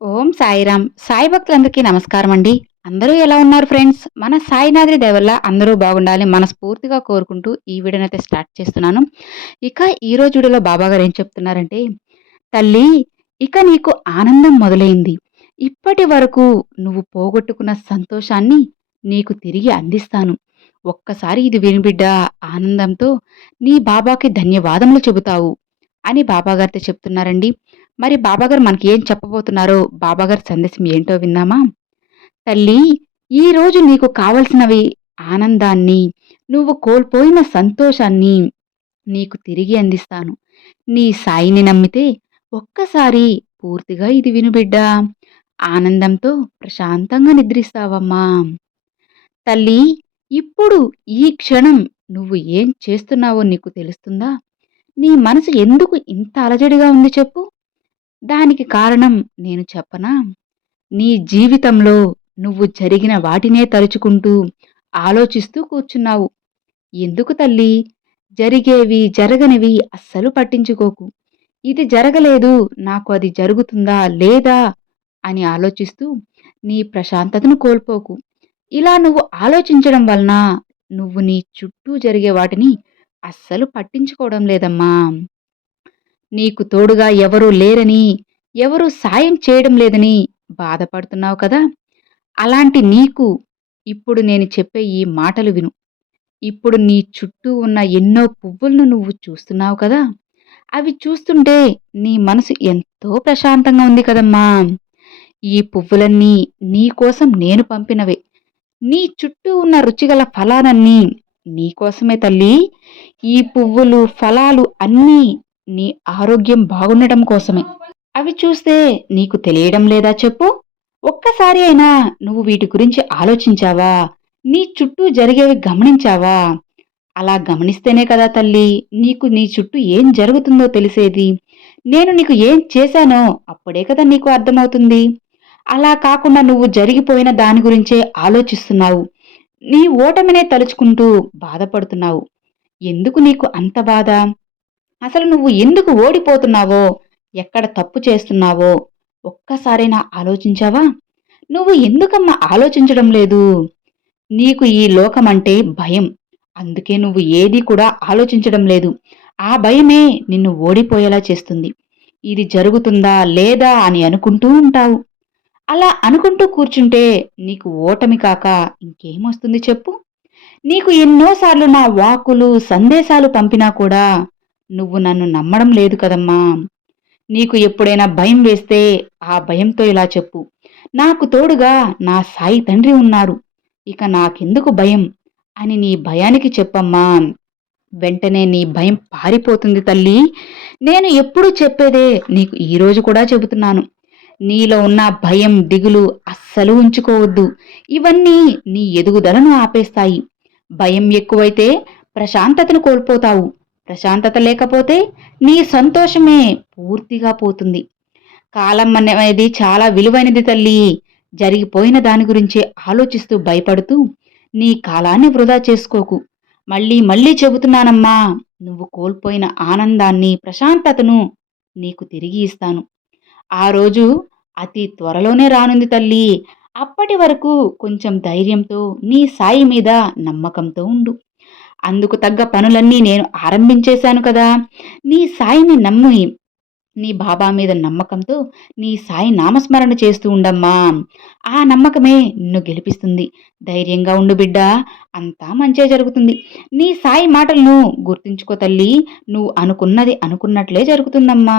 ఓం సాయిరామ్. సాయి భక్తులందరికీ నమస్కారం అండి. అందరూ ఎలా ఉన్నారు ఫ్రెండ్స్? మన సాయినాథ్రి దేవల్ల అందరూ బాగుండాలి మనస్ఫూర్తిగా కోరుకుంటూ ఈ వీడియోని అయితే స్టార్ట్ చేస్తున్నాను. ఇక ఈ రోజు వీడియోలో బాబా గారు ఏం చెప్తున్నారంటే తల్లి ఇక నీకు ఆనందం మొదలైంది. ఇప్పటి వరకు నువ్వు పోగొట్టుకున్న సంతోషాన్ని నీకు తిరిగి అందిస్తాను. ఒక్కసారి ఇది వినిబిడ్డ ఆనందంతో నీ బాబాకి ధన్యవాదములు చెబుతావు అని బాబాగారితో చెప్తున్నారండి. మరి బాబాగారు మనకి ఏం చెప్పబోతున్నారో బాబాగారి సందేశం ఏంటో విందామా? తల్లి ఈరోజు నీకు కావలసినవి ఆనందాన్ని నువ్వు కోల్పోయిన సంతోషాన్ని నీకు తిరిగి అందిస్తాను. నీ సాయిని నమ్మితే ఒక్కసారి పూర్తిగా ఇది వినుబిడ్డా ఆనందంతో ప్రశాంతంగా నిద్రిస్తావమ్మా. తల్లి ఇప్పుడు ఈ క్షణం నువ్వు ఏం చేస్తున్నావో నీకు తెలుస్తుందా? నీ మనసు ఎందుకు ఇంత అలజడిగా ఉంది చెప్పు. దానికి కారణం నేను చెప్పనా? నీ జీవితంలో నువ్వు జరిగిన వాటినే తలుచుకుంటూ ఆలోచిస్తూ కూర్చున్నావు. ఎందుకు తల్లి? జరిగేవి జరగనివి అస్సలు పట్టించుకోకు. ఇది జరగలేదు నాకు అది జరుగుతుందా లేదా అని ఆలోచిస్తూ నీ ప్రశాంతతను కోల్పోకు. ఇలా నువ్వు ఆలోచించడం వలన నువ్వు నీ చుట్టూ జరిగే వాటిని అస్సలు పట్టించుకోవడం లేదమ్మా. నీకు తోడుగా ఎవరూ లేరని ఎవరూ సాయం చేయడం లేదని బాధపడుతున్నావు కదా? అలాంటి నీకు ఇప్పుడు నేను చెప్పే ఈ మాటలు విను. ఇప్పుడు నీ చుట్టూ ఉన్న ఎన్నో పువ్వులను నువ్వు చూస్తున్నావు కదా? అవి చూస్తుంటే నీ మనసు ఎంతో ప్రశాంతంగా ఉంది కదమ్మా. ఈ పువ్వులన్నీ నీకోసం నేను పంపినవే. నీ చుట్టూ ఉన్న రుచిగల ఫలాలన్నీ నీకోసమే తల్లి. ఈ పువ్వులు ఫలాలు అన్నీ నీ ఆరోగ్యం బాగుండటం కోసమే. అవి చూస్తే నీకు తెలియడం లేదా చెప్పు? ఒక్కసారి అయినా నువ్వు వీటి గురించి ఆలోచించావా? నీ చుట్టూ జరిగేవి గమనించావా? అలా గమనిస్తేనే కదా తల్లి నీకు నీ చుట్టూ ఏం జరుగుతుందో తెలిసేది. నేను నీకు ఏం చేశానో అప్పుడే కదా నీకు అర్థమవుతుంది. అలా కాకుండా నువ్వు జరిగిపోయిన దాని గురించే ఆలోచిస్తున్నావు. నీ ఓటమినే తలుచుకుంటూ బాధపడుతున్నావు. ఎందుకు నీకు అంత బాధ? అసలు నువ్వు ఎందుకు ఓడిపోతున్నావో? ఎక్కడ తప్పు చేస్తున్నావో? ఒక్కసారైనా ఆలోచించావా? నువ్వు ఎందుకమ్మా ఆలోచించడం లేదు? నీకు ఈ లోకమంటే భయం. అందుకే నువ్వు ఏది కూడా ఆలోచించడం లేదు. ఆ భయమే నిన్ను ఓడిపోయేలా చేస్తుంది. ఇది జరుగుతుందా లేదా అని అనుకుంటూ ఉంటావు. అలా అనుకుంటూ కూర్చుంటే నీకు ఓటమి కాక ఇంకేమొస్తుంది చెప్పు? నీకు ఎన్నోసార్లు నా వాకులు సందేశాలు పంపినా కూడా నువ్వు నన్ను నమ్మడం లేదు కదమ్మా. నీకు ఎప్పుడైనా భయం వేస్తే ఆ భయంతో ఇలా చెప్పు. నాకు తోడుగా నా సాయి తండ్రి ఉన్నారు. ఇక నాకెందుకు భయం? అని నీ భయానికి చెప్పమ్మా. వెంటనే నీ భయం పారిపోతుంది తల్లి. నేను ఎప్పుడు చెప్పేదే నీకు ఈరోజు కూడా చెబుతున్నాను. నీలో ఉన్న భయం దిగులు అస్సలు ఉంచుకోవద్దు. ఇవన్నీ నీ ఎదుగుదలను ఆపేస్తాయి. భయం ఎక్కువైతే ప్రశాంతతను కోల్పోతావు. ప్రశాంతత లేకపోతే నీ సంతోషమే పూర్తిగా పోతుంది. కాలం అనేది చాలా విలువైనది తల్లి. జరిగిపోయిన దాని గురించే ఆలోచిస్తూ భయపడుతూ నీ కాలాన్ని వృధా చేసుకోకు. మళ్ళీ మళ్ళీ చెబుతున్నానమ్మా నువ్వు కోల్పోయిన ఆనందాన్ని ప్రశాంతతను నీకు తిరిగి ఇస్తాను. ఆ రోజు అతి త్వరలోనే రానుంది తల్లి. అప్పటి వరకు కొంచెం ధైర్యంతో నీ సాయి మీద నమ్మకంతో ఉండు. అందుకు తగ్గ పనులన్నీ నేను ఆరంభించేశాను కదా. నీ సాయిని నమ్మి నీ బాబా మీద నమ్మకంతో నీ సాయి నామస్మరణ చేస్తూ ఉండమ్మా. ఆ నమ్మకమే నిన్ను గెలిపిస్తుంది. ధైర్యంగా ఉండు బిడ్డ. అంతా మంచే జరుగుతుంది. నీ సాయి మాటలను గుర్తుంచుకో తల్లి. నువ్వు అనుకున్నది అనుకున్నట్లే జరుగుతుందమ్మా.